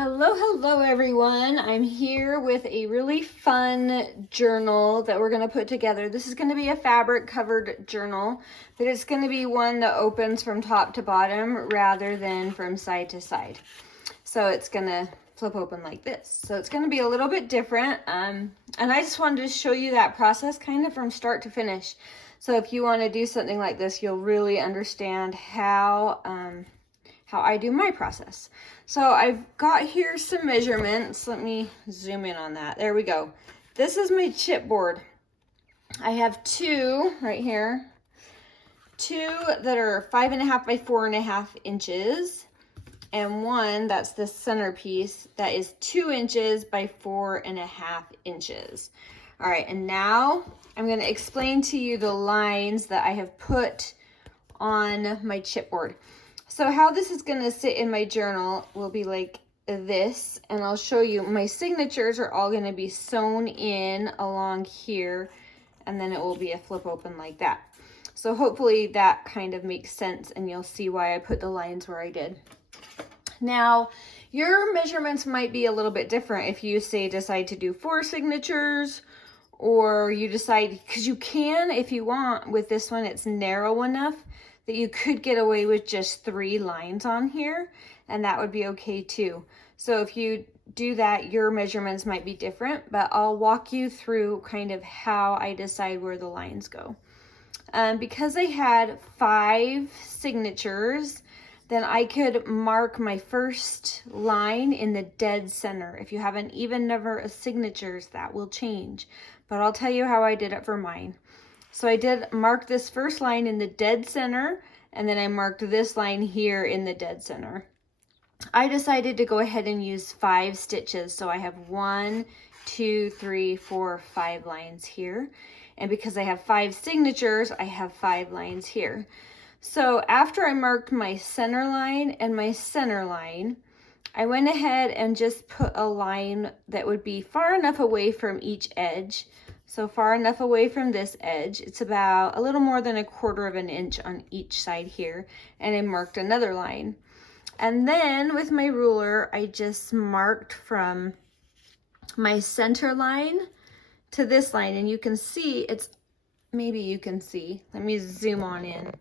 Hello everyone. I'm here with a really fun journal that we're going to put together. This is going to be a fabric covered journal, but it's going to be one that opens from top to bottom rather than from side to side. So it's going to flip open like this. So it's going to be a little bit different. And I just wanted to show you that process kind of from start to finish. So if you want to do something like this, you'll really understand how I do my process. So I've got here some measurements. Let me zoom in on that. There we go. This is my chipboard. I have two right here, two that are 5.5 by 4.5 inches, and one that's the centerpiece that is 2 inches by 4.5 inches. All right, and now I'm going to explain to you the lines that I have put on my chipboard. So how this is going to sit in my journal will be like this, and I'll show you my signatures are all going to be sewn in along here, and then it will be a flip open like that. So hopefully that kind of makes sense, and you'll see why I put the lines where I did. Now, your measurements might be a little bit different if you decide to do 4 signatures, or you decide, because you can, if you want, with this one, it's narrow enough that you could get away with just 3 lines on here, and that would be okay too. So if you do that, your measurements might be different, but I'll walk you through kind of how I decide where the lines go. Because I had 5 signatures, then I could mark my first line in the dead center. If you have an even number of signatures, that will change, but I'll tell you how I did it for mine. So I did mark this first line in the dead center, and then I marked this line here in the dead center. I decided to go ahead and use 5 stitches. So I have 1, 2, 3, 4, 5 lines here. And because I have 5 signatures, I have 5 lines here. So after I marked my center line and my center line, I went ahead and just put a line that would be far enough away from each edge. So far enough away from this edge, it's about a little more than 1/4 inch on each side here, and I marked another line. And then with my ruler, I just marked from my center line to this line, and you can see it's, maybe you can see, let me zoom on in.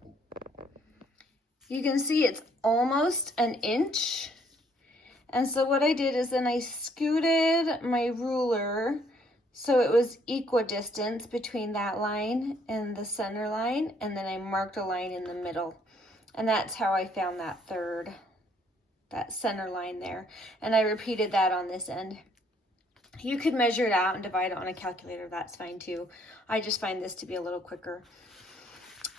You can see it's almost 1 inch. And so what I did is then I scooted my ruler so it was equidistant between that line and the center line, and then I marked a line in the middle. And that's how I found that center line there. And I repeated that on this end. You could measure it out and divide it on a calculator, that's fine too. I just find this to be a little quicker.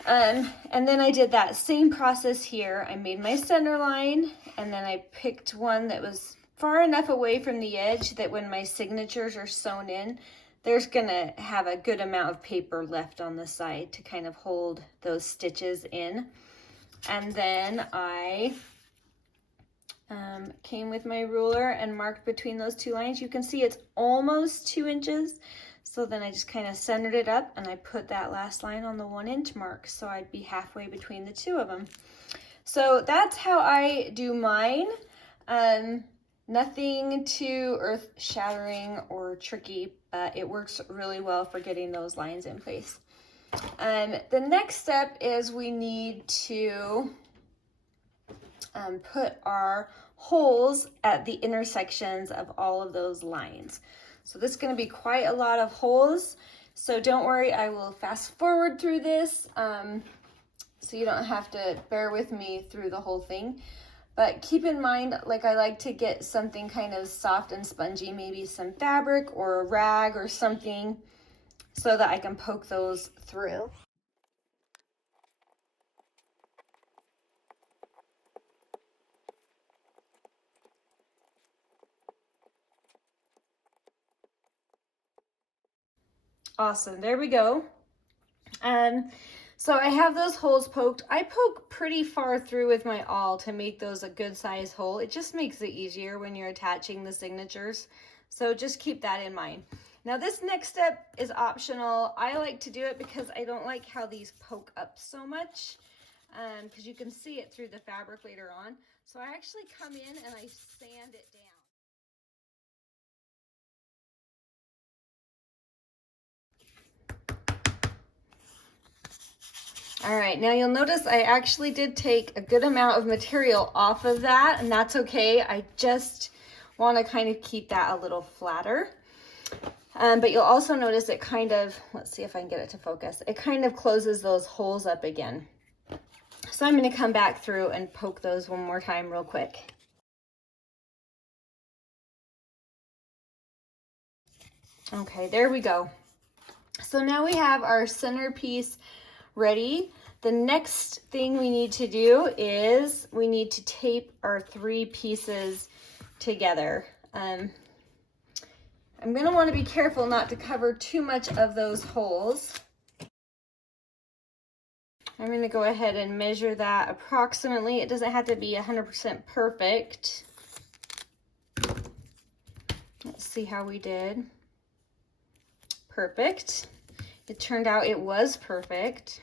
And then I did that same process here. I made my center line, and then I picked one that was far enough away from the edge that when my signatures are sewn in, there's gonna have a good amount of paper left on the side to kind of hold those stitches in. And then I came with my ruler and marked between those 2 lines. You can see it's almost 2 inches. So then I just kind of centered it up, and I put that last line on the 1 inch mark, so I'd be halfway between the 2 of them. So that's how I do mine. Nothing too earth-shattering or tricky, but it works really well for getting those lines in place. The next step is we need to put our holes at the intersections of all of those lines. So this is going to be quite a lot of holes, so don't worry, I will fast forward through this so you don't have to bear with me through the whole thing. But keep in mind, like, I like to get something kind of soft and spongy, maybe some fabric or a rag or something, so that I can poke those through. Awesome, there we go. So I have those holes poked. I poke pretty far through with my awl to make those a good size hole. It just makes it easier when you're attaching the signatures. So just keep that in mind. Now this next step is optional. I like to do it because I don't like how these poke up so much. because you can see it through the fabric later on. So I actually come in and I sand it down. All right, now you'll notice I actually did take a good amount of material off of that, and that's okay. I just want to kind of keep that a little flatter. But you'll also notice it kind of, let's see if I can get it to focus, it kind of closes those holes up again. So I'm going to come back through and poke those one more time real quick. Okay, there we go. So now we have our centerpiece ready. The next thing we need to do is we need to tape our 3 pieces together. I'm going to want to be careful not to cover too much of those holes. I'm going to go ahead and measure that approximately. It doesn't have to be 100% perfect. Let's see how we did. Perfect. It turned out it was perfect.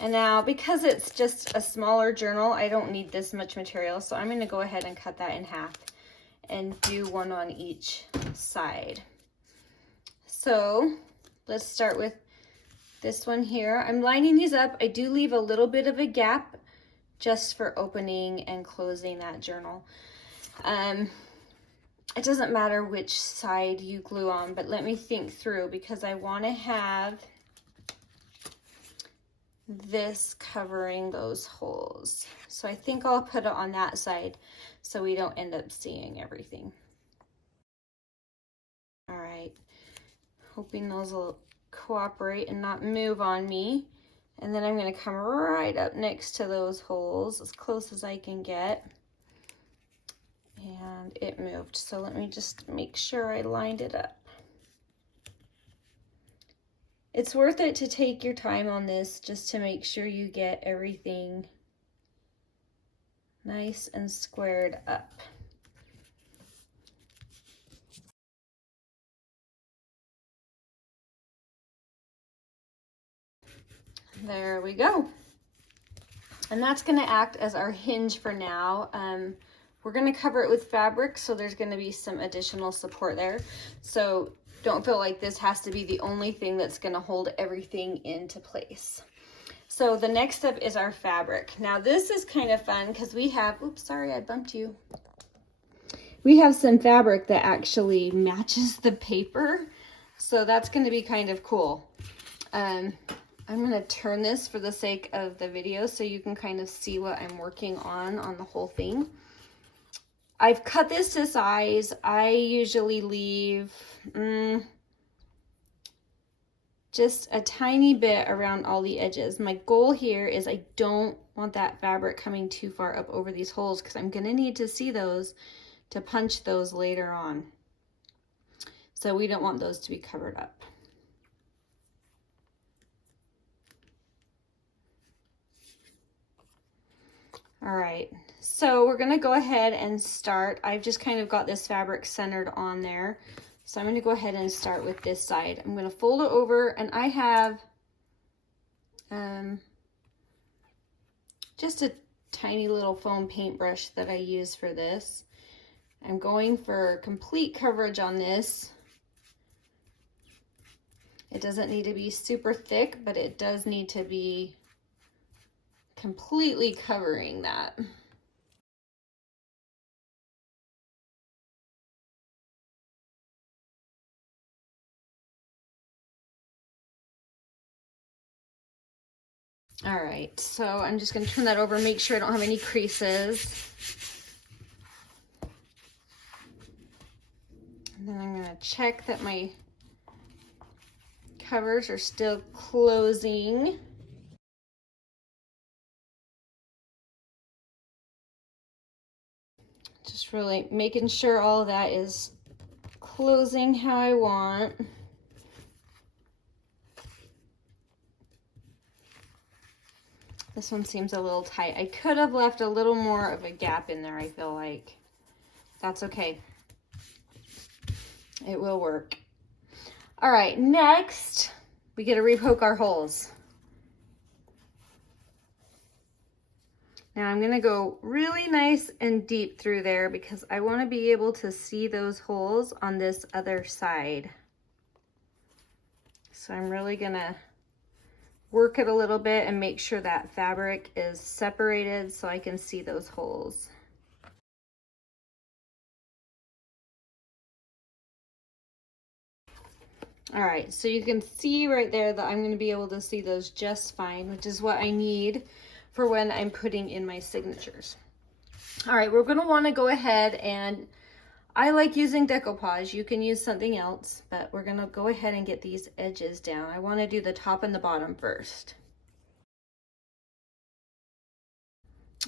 And now, because it's just a smaller journal, I don't need this much material, so I'm going to go ahead and cut that in half and do one on each side. So let's start with this one here. I'm lining these up. I do leave a little bit of a gap just for opening and closing that journal. It doesn't matter which side you glue on, but let me think through, because I want to have this covering those holes. So I think I'll put it on that side so we don't end up seeing everything. All right, hoping those will cooperate and not move on me. And then I'm going to come right up next to those holes as close as I can get. And it moved, so let me just make sure I lined it up. It's worth it to take your time on this just to make sure you get everything nice and squared up. There we go. And that's going to act as our hinge for now. We're going to cover it with fabric, so there's going to be some additional support there. So don't feel like this has to be the only thing that's going to hold everything into place. So the next step is our fabric. Now this is kind of fun because we have, oops, sorry, I bumped you. We have some fabric that actually matches the paper. So that's going to be kind of cool. I'm going to turn this for the sake of the video so you can kind of see what I'm working on the whole thing. I've cut this to size. I usually leave just a tiny bit around all the edges. My goal here is I don't want that fabric coming too far up over these holes because I'm going to need to see those to punch those later on. So we don't want those to be covered up. All right, so we're gonna go ahead and start. I've just kind of got this fabric centered on there. So I'm gonna go ahead and start with this side. I'm gonna fold it over, and I have just a tiny little foam paintbrush that I use for this. I'm going for complete coverage on this. It doesn't need to be super thick, but it does need to be completely covering that. All right, so I'm just going to turn that over, make sure I don't have any creases. And then I'm going to check that my covers are still closing. Just really making sure all of that is closing how I want. This one seems a little tight. I could have left a little more of a gap in there, I feel like. That's okay. It will work. All right, next, we get to repoke our holes. Now I'm gonna go really nice and deep through there because I wanna be able to see those holes on this other side. So I'm really gonna work it a little bit and make sure that fabric is separated so I can see those holes. All right, so you can see right there that I'm going to be able to see those just fine, which is what I need for when I'm putting in my signatures. All right, we're going to want to go ahead and, I like using decoupage. You can use something else, but we're going to go ahead and get these edges down. I want to do the top and the bottom first.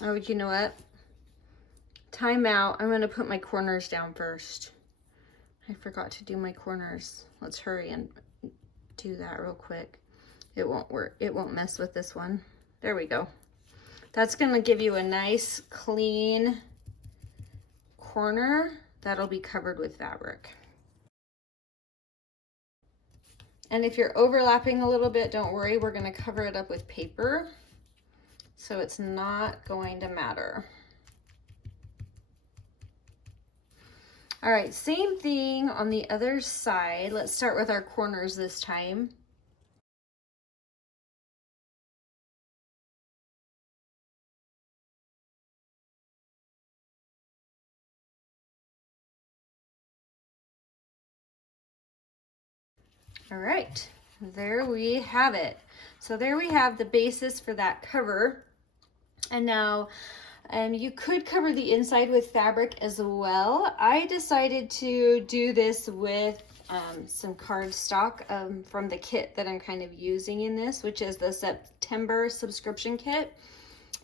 Oh, you know what? Time out. I'm going to put my corners down first. I forgot to do my corners. Let's hurry and do that real quick. It won't work. It won't mess with this one. There we go. That's going to give you a nice clean corner that'll be covered with fabric. And if you're overlapping a little bit, don't worry. We're going to cover it up with paper, so it's not going to matter. All right, same thing on the other side. Let's start with our corners this time. All right, there we have it. So there we have the basis for that cover. And now you could cover the inside with fabric as well. I decided to do this with some cardstock from the kit that I'm kind of using in this, which is the September subscription kit.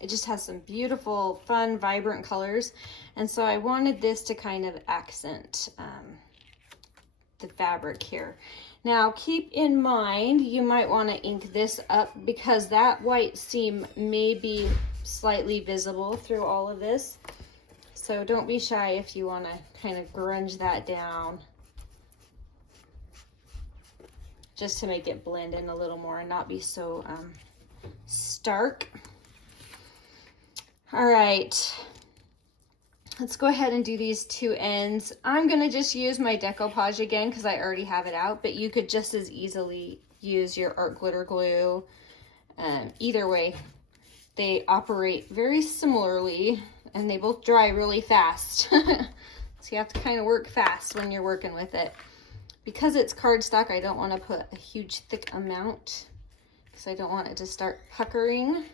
It just has some beautiful, fun, vibrant colors. And so I wanted this to kind of accent the fabric here. Now keep in mind, you might want to ink this up because that white seam may be slightly visible through all of this. So don't be shy if you want to kind of grunge that down, just to make it blend in a little more and not be so stark. All right, let's go ahead and do these two ends. I'm gonna just use my decoupage again because I already have it out, but you could just as easily use your art glitter glue. Either way, they operate very similarly and they both dry really fast. So you have to kind of work fast when you're working with it. Because it's cardstock, I don't want to put a huge thick amount because I don't want it to start puckering.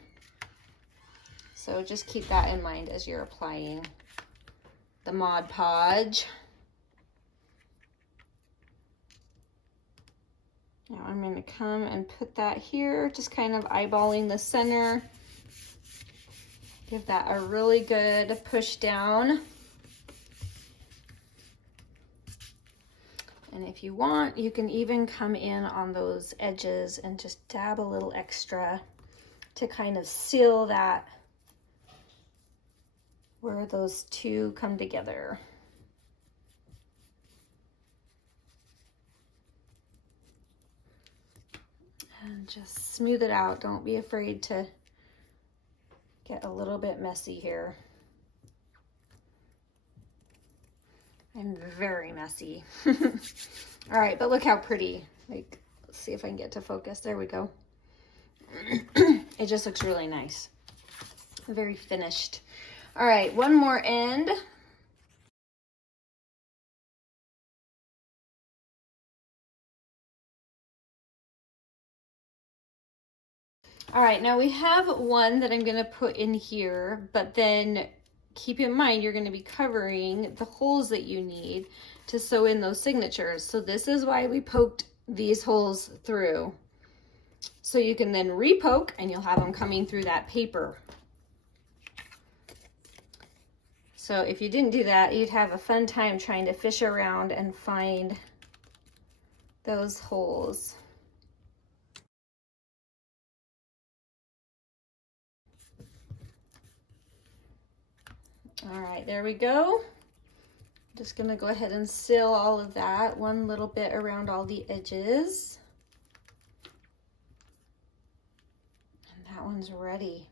So just keep that in mind as you're applying the Mod Podge. Now I'm going to come and put that here, just kind of eyeballing the center. Give that a really good push down. And if you want, you can even come in on those edges and just dab a little extra to kind of seal that where those two come together. And just smooth it out. Don't be afraid to get a little bit messy here. I'm very messy. All right, but look how pretty. Like, let's see if I can get to focus. There we go. It just looks really nice. Very finished. All right, one more end. All right, now we have one that I'm gonna put in here, but then keep in mind you're gonna be covering the holes that you need to sew in those signatures. So this is why we poked these holes through. So you can then re-poke and you'll have them coming through that paper. So if you didn't do that, you'd have a fun time trying to fish around and find those holes. All right, there we go. Just gonna go ahead and seal all of that, one little bit around all the edges. And that one's ready.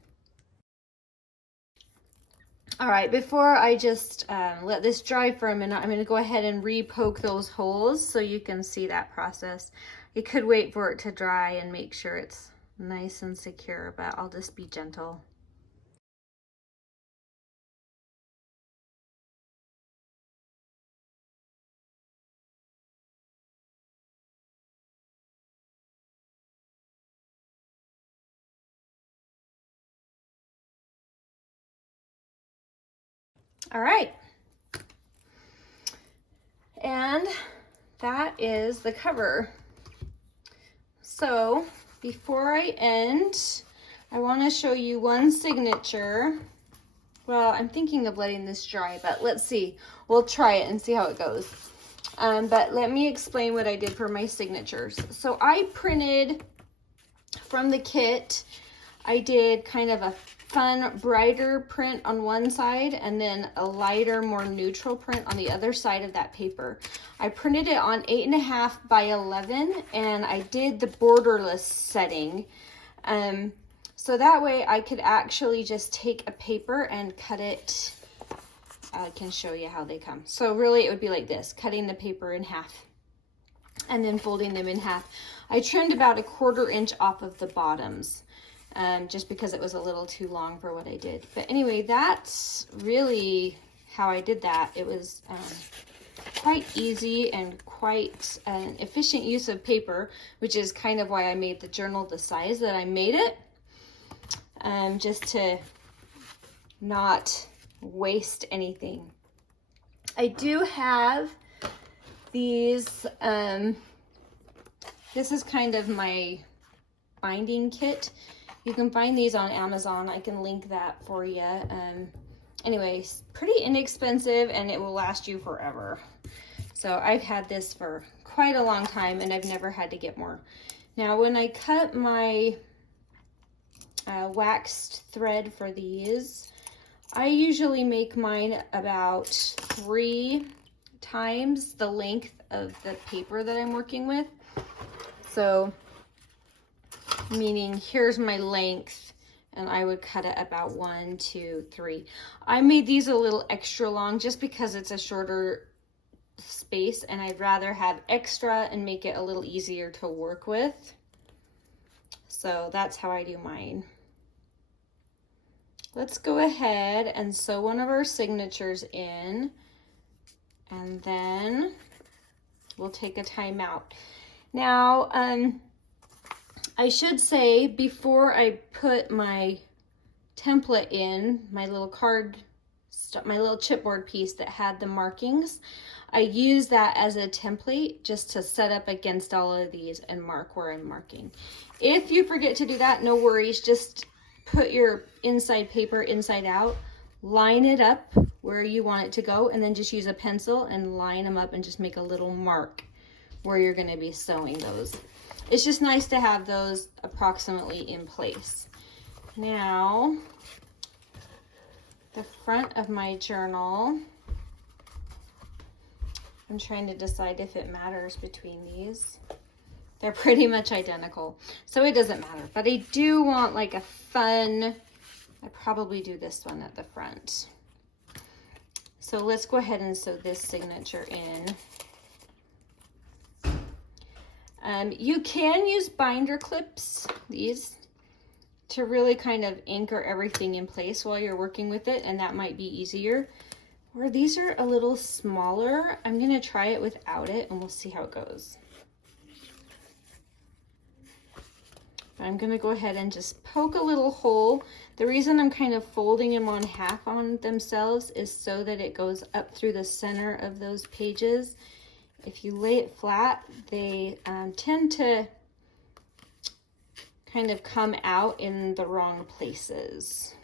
All right, before I just let this dry for a minute, I'm gonna go ahead and re-poke those holes so you can see that process. You could wait for it to dry and make sure it's nice and secure, but I'll just be gentle. All right. And that is the cover. So before I end, I want to show you one signature. Well, I'm thinking of letting this dry, but let's see. We'll try it and see how it goes. But let me explain what I did for my signatures. So I printed from the kit, I did kind of a fun, brighter print on one side and then a lighter, more neutral print on the other side of that paper. I printed it on 8.5 by 11 and I did the borderless setting. So that way I could actually just take a paper and cut it. I can show you how they come. So really it would be like this, cutting the paper in half and then folding them in half. I trimmed about 1/4 inch off of the bottoms. Just because it was a little too long for what I did. But anyway, that's really how I did that. It was quite easy and quite an efficient use of paper, which is kind of why I made the journal the size that I made it. Just to not waste anything. I do have these, this is kind of my binding kit. You can find these on Amazon. I can link that for you. Anyways, pretty inexpensive and it will last you forever. So I've had this for quite a long time and I've never had to get more. Now when I cut my waxed thread for these, I usually make mine about 3 times the length of the paper that I'm working with. So meaning here's my length and I would cut it about 1, 2, 3. I made these a little extra long just because it's a shorter space and I'd rather have extra and make it a little easier to work with. So that's how I do mine. Let's go ahead and sew one of our signatures in and then we'll take a time out. Now, I should say before I put my template in, my little card, my little chipboard piece that had the markings, I use that as a template just to set up against all of these and mark where I'm marking. If you forget to do that, no worries, just put your inside paper inside out, line it up where you want it to go, and then just use a pencil and line them up and just make a little mark where you're going to be sewing those. It's just nice to have those approximately in place. Now, the front of my journal, I'm trying to decide if it matters between these. They're pretty much identical, so it doesn't matter. But I do want like a fun, I probably do this one at the front. So let's go ahead and sew this signature in. You can use binder clips, these, to really kind of anchor everything in place while you're working with it, and that might be easier. Or these are a little smaller. I'm going to try it without it and we'll see how it goes. I'm going to go ahead and just poke a little hole. The reason I'm kind of folding them on half on themselves is so that it goes up through the center of those pages. If you lay it flat, they tend to kind of come out in the wrong places.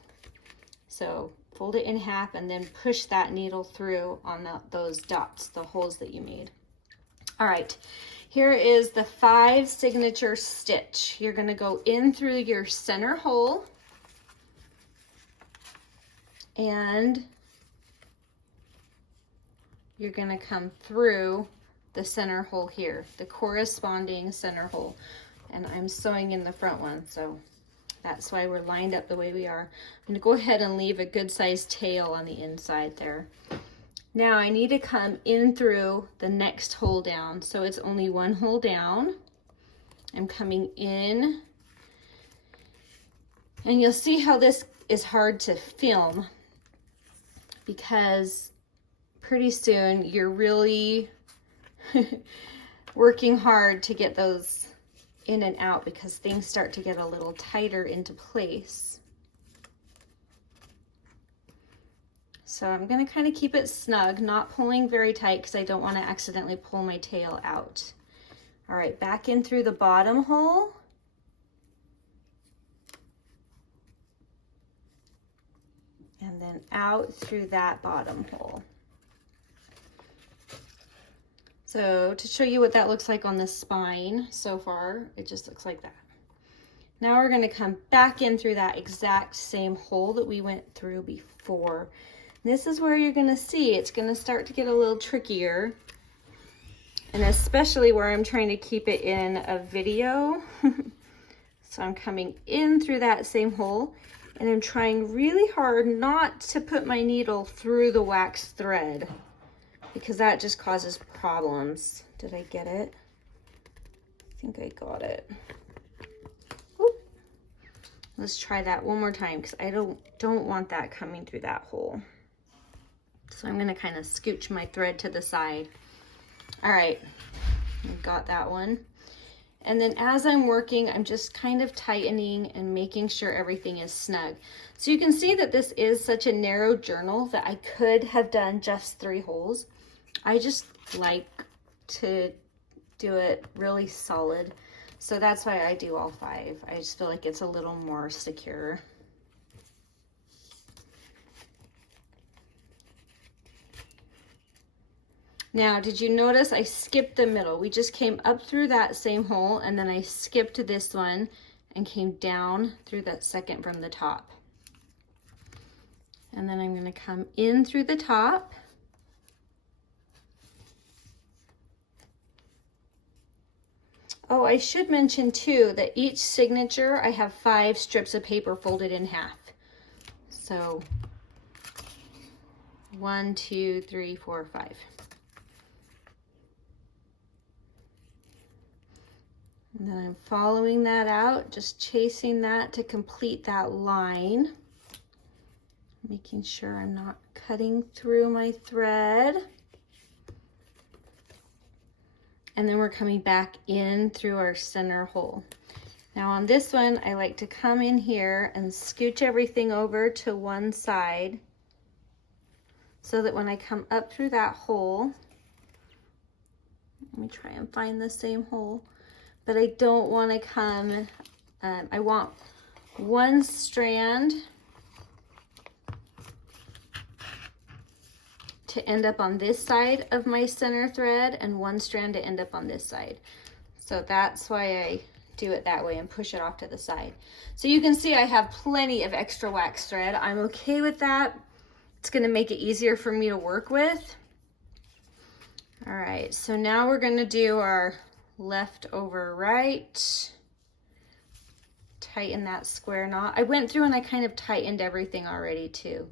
So fold it in half and then push that needle through on those dots, the holes that you made. All right, here is the 5 signature stitch. You're going to go in through your center hole and you're going to come through the center hole here, the corresponding center hole. And I'm sewing in the front one, so that's why we're lined up the way we are. I'm going to go ahead and leave a good sized tail on the inside there. Now I need to come in through the next hole down, so it's only 1 hole down. I'm coming in And you'll see how this is hard to film because pretty soon you're really working hard to get those in and out because things start to get a little tighter into place. So I'm going to kind of keep it snug, not pulling very tight because I don't want to accidentally pull my tail out. All right, back in through the bottom hole. And then out through that bottom hole. So to show you what that looks like on the spine so far, it just looks like that. Now we're going to come back in through that exact same hole that we went through before. This is where you're going to see it's going to start to get a little trickier. And especially where I'm trying to keep it in a video. So I'm coming in through that same hole and I'm trying really hard not to put my needle through the wax thread because that just causes problems. Did I get it? I think I got it. Oop. Let's try that one more time because I don't want that coming through that hole. So I'm going to kind of scooch my thread to the side. All right, I got that one. And then as I'm working, I'm just kind of tightening and making sure everything is snug. So you can see that this is such a narrow journal that I could have done just 3 holes. I just like to do it really solid. So that's why I do all 5. I just feel like it's a little more secure. Now, did you notice I skipped the middle? We just came up through that same hole and then I skipped this one and came down through that second from the top. And then I'm going to come in through the top. Oh, I should mention too that each signature I have 5 strips of paper folded in half. So 1, 2, 3, 4, 5. And then I'm following that out, just chasing that to complete that line. Making sure I'm not cutting through my thread. And then we're coming back in through our center hole. Now on this one, I like to come in here and scooch everything over to one side so that when I come up through that hole, let me try and find the same hole. But I don't want to come, I want one strand to end up on this side of my center thread and one strand to end up on this side. So that's why I do it that way and push it off to the side. So you can see I have plenty of extra wax thread. I'm okay with that. It's going to make it easier for me to work with. All right, so now we're going to do our left over right, tighten that square knot. I went through and I kind of tightened everything already too.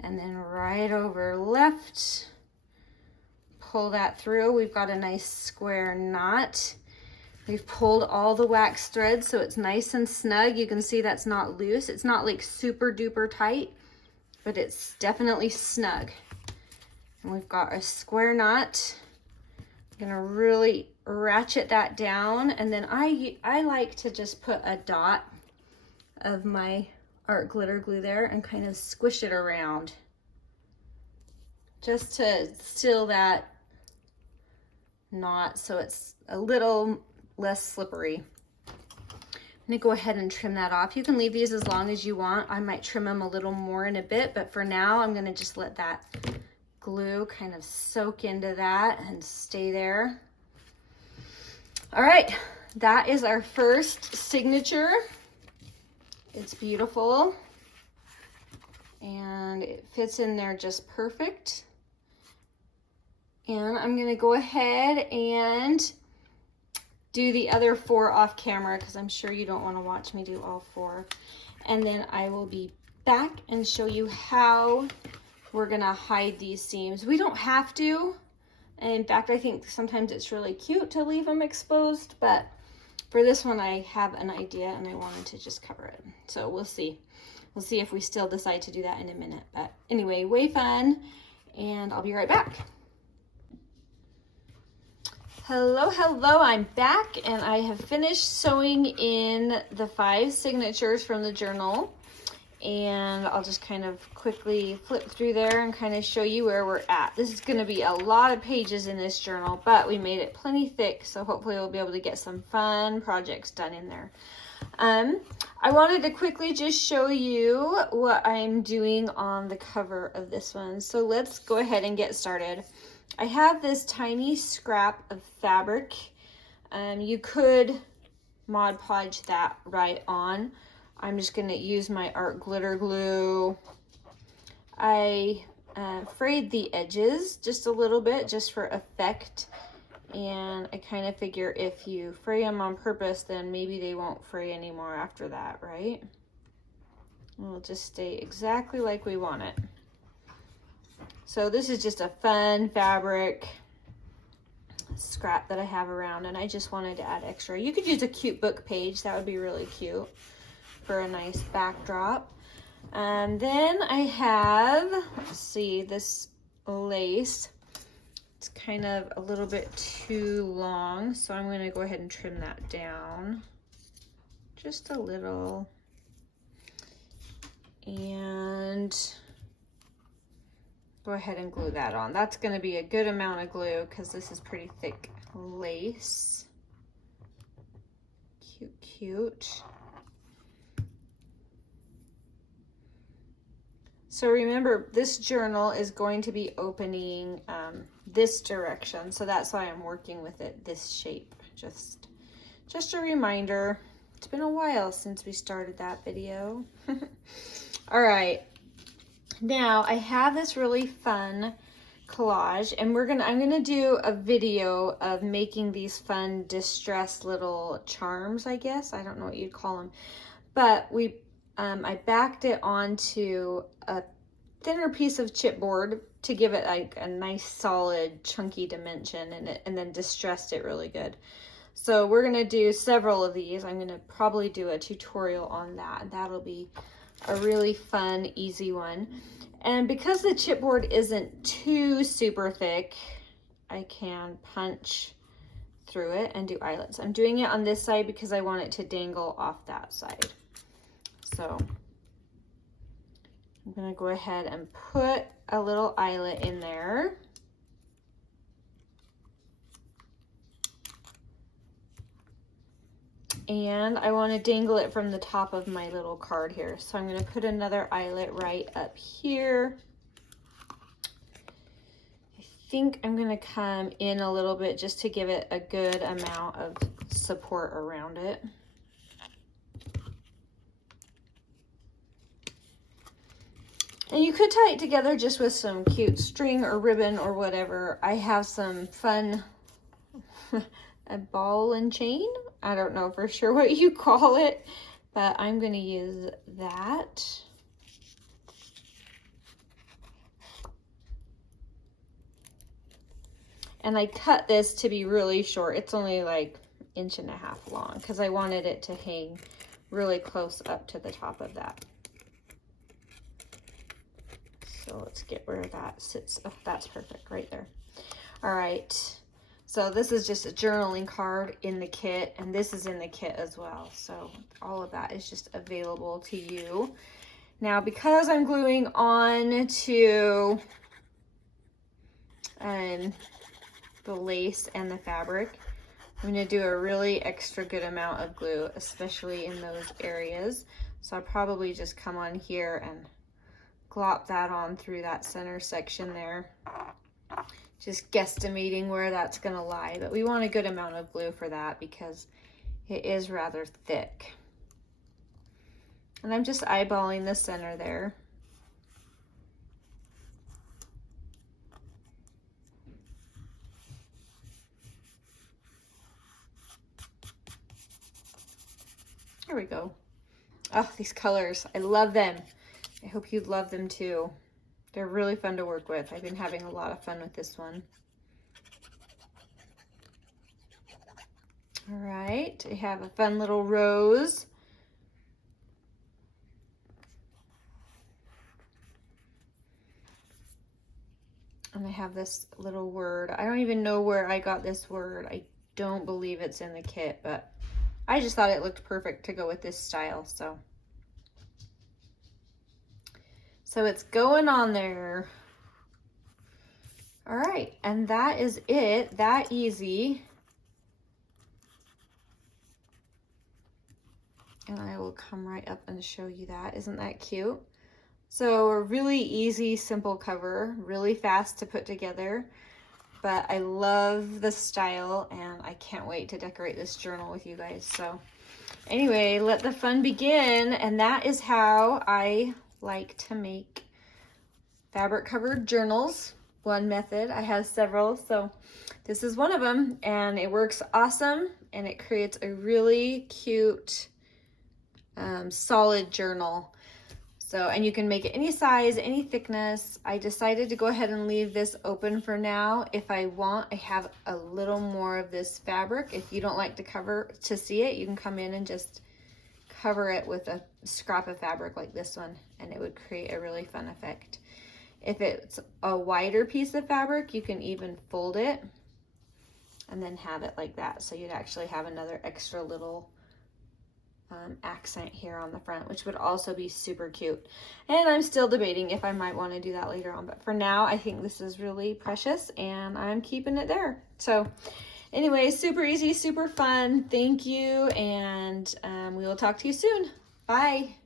And then right over left, pull that through. We've got a nice square knot. We've pulled all the wax threads so it's nice and snug. You can see that's not loose. It's not like super duper tight, but it's definitely snug. And we've got a square knot. I'm gonna really ratchet that down, and then I like to just put a dot of my art glitter glue there and kind of squish it around just to seal that knot so it's a little less slippery. I'm gonna go ahead and trim that off. You can leave these as long as you want. I might trim them a little more in a bit, but for now I'm gonna just let that glue kind of soak into that and stay there. All right, that is our first signature. It's beautiful and it fits in there just perfect. And I'm gonna go ahead and do the other 4 off camera because I'm sure you don't want to watch me do all 4. And then I will be back and show you how we're gonna hide these seams. We don't have to. And in fact, I think sometimes it's really cute to leave them exposed, but For this one, I have an idea and I wanted to just cover it. So we'll see. We'll see if we still decide to do that in a minute. But anyway, way fun, and I'll be right back. Hello, hello, I'm back, and I have finished sewing in the 5 signatures from the journal. And I'll just kind of quickly flip through there and kind of show you where we're at. This is going to be a lot of pages in this journal, but we made it plenty thick, so hopefully we'll be able to get some fun projects done in there. I wanted to quickly just show you what I'm doing on the cover of this one. So let's go ahead and get started. I have this tiny scrap of fabric. You could Mod Podge that right on. I'm just going to use my art glitter glue. I frayed the edges just a little bit just for effect. And I kind of figure if you fray them on purpose, then maybe they won't fray anymore after that, right? It'll just stay exactly like we want it. So this is just a fun fabric scrap that I have around, and I just wanted to add extra. You could use a cute book page. That would be really cute for a nice backdrop. And then I have, let's see, this lace. It's kind of a little bit too long, so I'm going to go ahead and trim that down just a little. And go ahead and glue that on. That's going to be a good amount of glue because this is pretty thick lace. Cute, cute. So remember, this journal is going to be opening this direction, so that's why I'm working with it this shape. Just a reminder. It's been a while since we started that video. All right, now I have this really fun collage, and I'm gonna do a video of making these fun distressed little charms, I guess. I don't know what you'd call them, but I backed it onto a thinner piece of chipboard to give it like a nice solid chunky dimension, and then distressed it really good. So we're gonna do several of these. I'm gonna probably do a tutorial on that, and that'll be a really fun, easy one. And because the chipboard isn't too super thick, I can punch through it and do eyelets. I'm doing it on this side because I want it to dangle off that side. So I'm gonna go ahead and put a little eyelet in there. And I want to dangle it from the top of my little card here. So I'm going to put another eyelet right up here. I think I'm going to come in a little bit just to give it a good amount of support around it. And you could tie it together just with some cute string or ribbon or whatever. I have some fun a ball and chain. I don't know for sure what you call it, but I'm going to use that. And I cut this to be really short. It's only like 1.5 inches long because I wanted it to hang really close up to the top of that. So let's get where that sits. Oh, that's perfect right there. All right. So this is just a journaling card in the kit, and this is in the kit as well. So all of that is just available to you. Now, because I'm gluing on to the lace and the fabric, I'm going to do a really extra good amount of glue, especially in those areas. So I'll probably just come on here and glop that on through that center section there. Just guesstimating where that's going to lie, but we want a good amount of glue for that because it is rather thick. And I'm just eyeballing the center there. There we go. Oh, these colors, I love them. I hope you love them too. They're really fun to work with. I've been having a lot of fun with this one. All right, I have a fun little rose. And I have this little word. I don't even know where I got this word. I don't believe it's in the kit, but I just thought it looked perfect to go with this style. So it's going on there. All right, and that is it, that easy. And I will come right up and show you that. Isn't that cute? So a really easy, simple cover, really fast to put together, but I love the style and I can't wait to decorate this journal with you guys. So anyway, let the fun begin. And that is how I like to make fabric covered journals. One method. I have several, so this is one of them, and it works awesome, and it creates a really cute solid journal. So, and you can make it any size, any thickness. I decided to go ahead and leave this open for now. If I want, I have a little more of this fabric. If you don't like to see it, you can come in and just cover it with a scrap of fabric like this one, and it would create a really fun effect. If it's a wider piece of fabric, you can even fold it and then have it like that. So you'd actually have another extra little accent here on the front, which would also be super cute. And I'm still debating if I might want to do that later on, but for now I think this is really precious and I'm keeping it there. So anyway, super easy, super fun. Thank you, and we will talk to you soon. Bye.